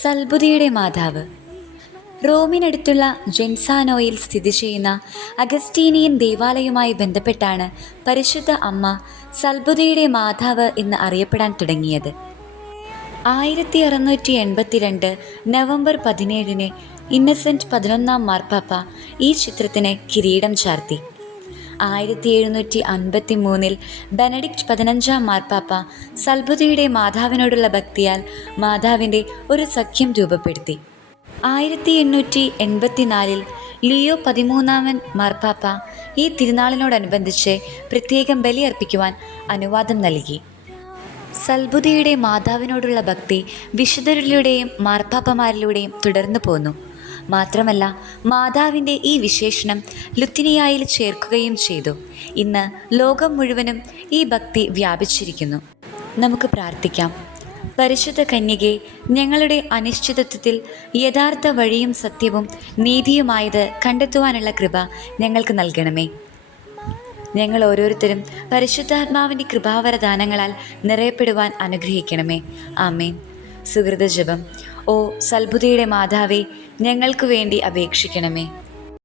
സൽബുദിയുടെ മാതാവ്. റോമിനടുത്തുള്ള ജെൻസാനോയിൽ സ്ഥിതി ചെയ്യുന്ന അഗസ്റ്റീനിയൻ ദേവാലയവുമായി ബന്ധപ്പെട്ടാണ് പരിശുദ്ധ അമ്മ സൽബുദിയുടെ മാതാവ് എന്ന് അറിയപ്പെടാൻ തുടങ്ങിയത്. 1682 നവംബർ 17 ഇന്നസെന്റ് 11 മാർപ്പാപ്പ ഈ ചിത്രത്തിന് കിരീടം ചാർത്തി. 1753 ബെനഡിക്റ്റ് 15 മാർപ്പാപ്പ സൽബുദിയുടെ മാതാവിനോടുള്ള ഭക്തിയാൽ മാതാവിൻ്റെ ഒരു സഖ്യം രൂപപ്പെടുത്തി. 1884 ലിയോ 13 മാർപ്പാപ്പ ഈ തിരുനാളിനോടനുബന്ധിച്ച് പ്രത്യേകം ബലിയർപ്പിക്കുവാൻ അനുവാദം നൽകി. സൽബുദിയുടെ മാതാവിനോടുള്ള ഭക്തി വിശുദ്ധരിലൂടെയും മാർപ്പാപ്പമാരിലൂടെയും തുടർന്നു പോന്നു. മാത്രമല്ല, മാതാവിൻ്റെ ഈ വിശേഷണം ലുത്തിനിയായിൽ ചേർക്കുകയും ചെയ്തു. ഇന്ന് ലോകം മുഴുവനും ഈ ഭക്തി വ്യാപിച്ചിരിക്കുന്നു. നമുക്ക് പ്രാർത്ഥിക്കാം. പരിശുദ്ധ കന്യകെ, ഞങ്ങളുടെ അനിശ്ചിതത്വത്തിൽ യഥാർത്ഥ വഴിയും സത്യവും നീതിയുമായത് കണ്ടെത്തുവാനുള്ള കൃപ ഞങ്ങൾക്ക് നൽകണമേ. ഞങ്ങൾ ഓരോരുത്തരും പരിശുദ്ധാത്മാവിൻ്റെ കൃപാവരദാനങ്ങളാൽ നിറയപ്പെടുവാൻ അനുഗ്രഹിക്കണമേ. ആമേൻ. സുഹൃത ജപം. ഓ സൽബുദിയുടെ മാതാവേ, ഞങ്ങൾക്ക് വേണ്ടി അപേക്ഷിക്കണമേ.